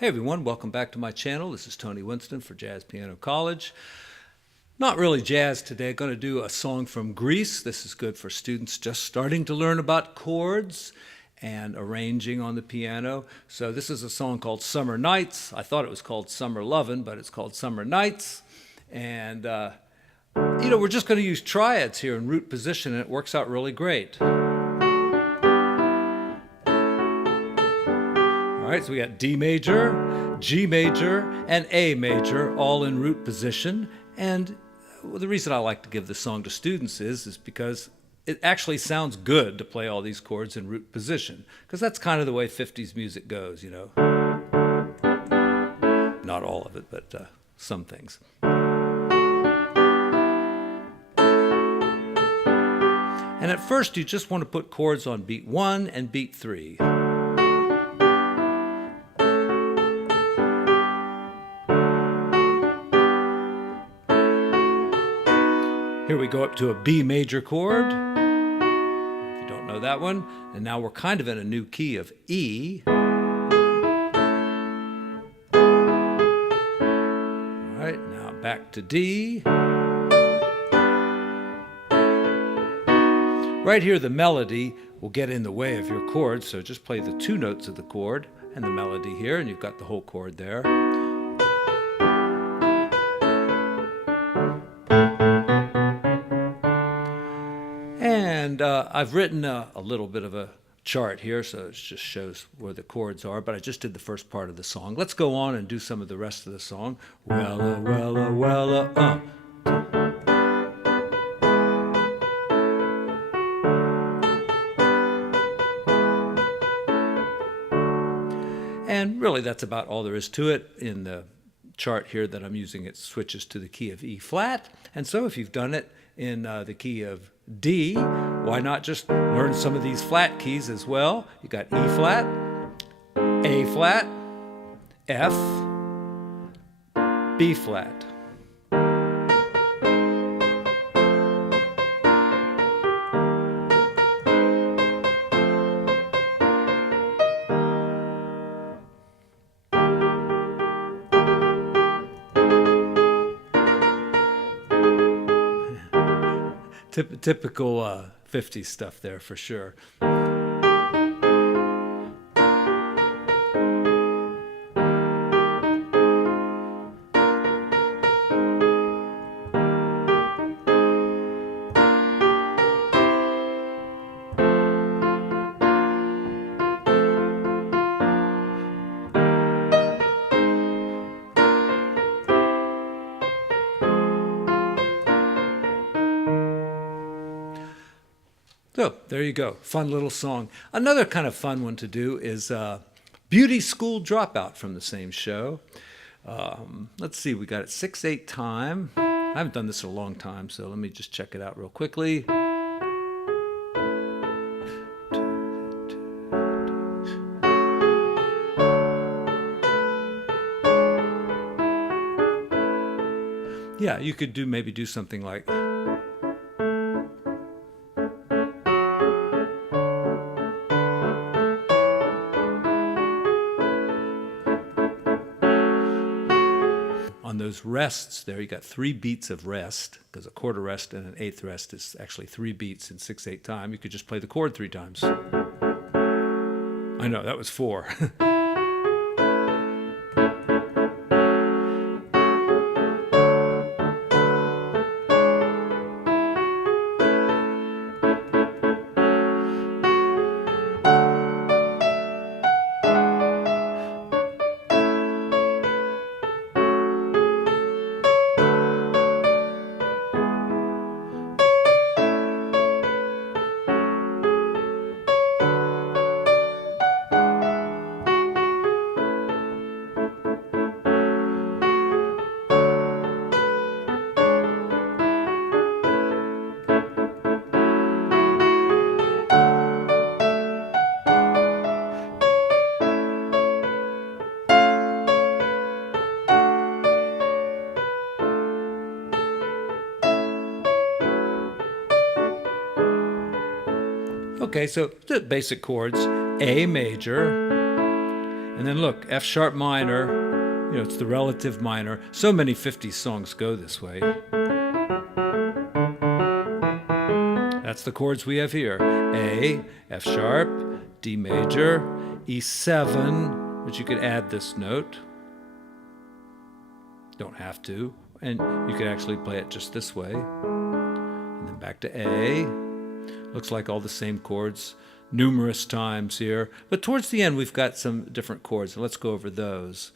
Hey everyone, welcome back to my channel. This is Tony Winston for Jazz Piano College. Not really jazz today. Going to do a song from Greece. This is good for students just starting to learn about chords and arranging on the piano. So this is a song called Summer Nights. I thought it was called Summer Lovin', but it's called Summer Nights. And we're just going to use triads here in root position, and it works out really great. All right, so we got D major, G major, and A major, all in root position. And the reason I like to give this song to students is because it actually sounds good to play all these chords in root position, because that's kind of the way 50s music goes, you know. Not all of it, but some things. And at first, you just want to put chords on beat 1 and beat 3. Here we go up to a B major chord, if you don't know that one. And now we're kind of in a new key of E. All right, now back to D. Right here, the melody will get in the way of your chord, so just play the 2 notes of the chord and the melody here, and you've got the whole chord there. And I've written a little bit of a chart here, so it just shows where the chords are, but I just did the first part of the song. Let's go on and do some of the rest of the song. Wella, wella, wella, And really, that's about all there is to it. In the chart here that I'm using, it switches to the key of E flat. And so if you've done it in the key of D, why not just learn some of these flat keys as well? You got E flat, A flat, F, B flat. Typical 50s stuff there for sure. So there you go, fun little song. Another kind of fun one to do is Beauty School Dropout from the same show. Let's see, we got it 6/8 time. I haven't done this in a long time, so let me just check it out real quickly. Yeah, you could maybe do something like... On those rests there, you got 3 beats of rest, because a quarter rest and an 1/8 rest is actually 3 beats in 6/8 time. You could just play the chord 3 times. I know, that was 4. Okay, so the basic chords, A major, And then look, F sharp minor, it's the relative minor. So many 50s songs go this way. That's the chords we have here. A, F sharp, D major, E7, which you could add this note. Don't have to. And you could actually play it just this way. And then back to A. Looks like all the same chords numerous times here. But towards the end, we've got some different chords. Let's go over those.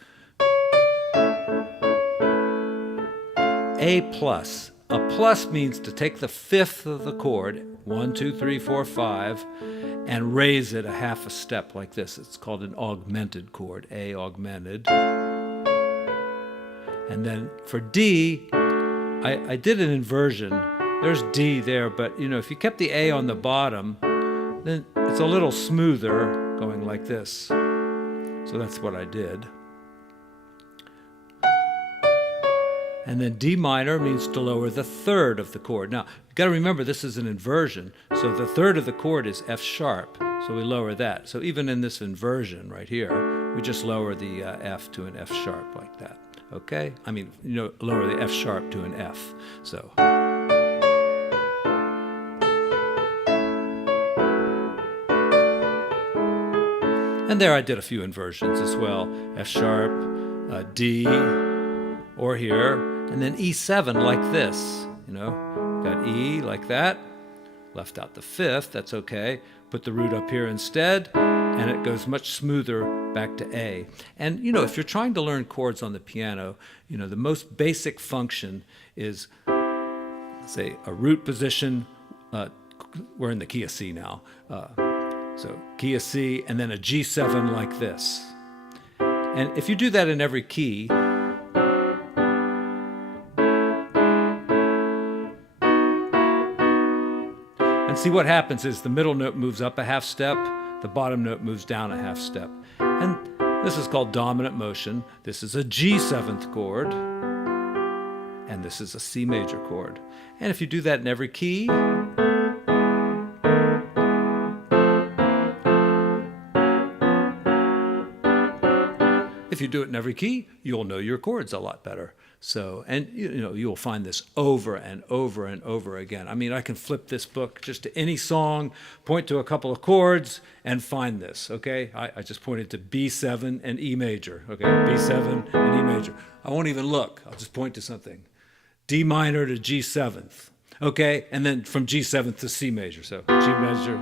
A plus. A plus means to take the fifth of the chord, 1, 2, 3, 4, 5, and raise it a half a step like this. It's called an augmented chord, A augmented. And then for D, I did an inversion. There's D there, but if you kept the A on the bottom, then it's a little smoother going like this. So that's what I did. And then D minor means to lower the third of the chord. Now, you've got to remember this is an inversion. So the third of the chord is F sharp. So we lower that. So even in this inversion right here, we just lower the F to an F sharp like that. Okay? I mean, lower the F sharp to an F. So. And there I did a few inversions as well. F sharp, D, or here, and then E7 like this. Got E like that. Left out the fifth, that's okay. Put the root up here instead, and it goes much smoother back to A. And if you're trying to learn chords on the piano, the most basic function is, say, a root position. We're in the key of C now. So key of C, and then a G7 like this. And if you do that in every key, and see what happens is the middle note moves up a half step, the bottom note moves down a half step. And this is called dominant motion. This is a G7th chord, and this is a C major chord. And if you do that in every key, if you do it in every key, you'll know your chords a lot better. So, and you'll find this over and over and over again. I mean, I can flip this book just to any song, point to a couple of chords, and find this, okay? I just pointed to B7 and E major, okay? B7 and E major. I won't even look. I'll just point to something. D minor to G7th, okay? And then from G7th to C major. So G major,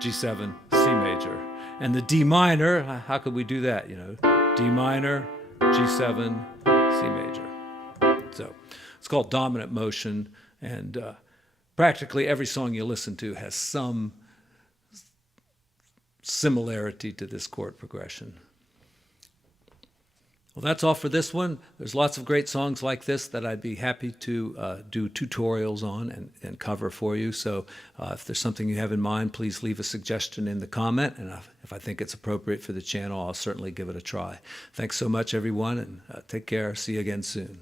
G7, C major. And the D minor, how could we do that, D minor, G7, C major. So it's called dominant motion, and practically every song you listen to has some similarity to this chord progression. Well, that's all for this one. There's lots of great songs like this that I'd be happy to do tutorials on and cover for you. So if there's something you have in mind, please leave a suggestion in the comment. And if I think it's appropriate for the channel, I'll certainly give it a try. Thanks so much, everyone, and take care. See you again soon.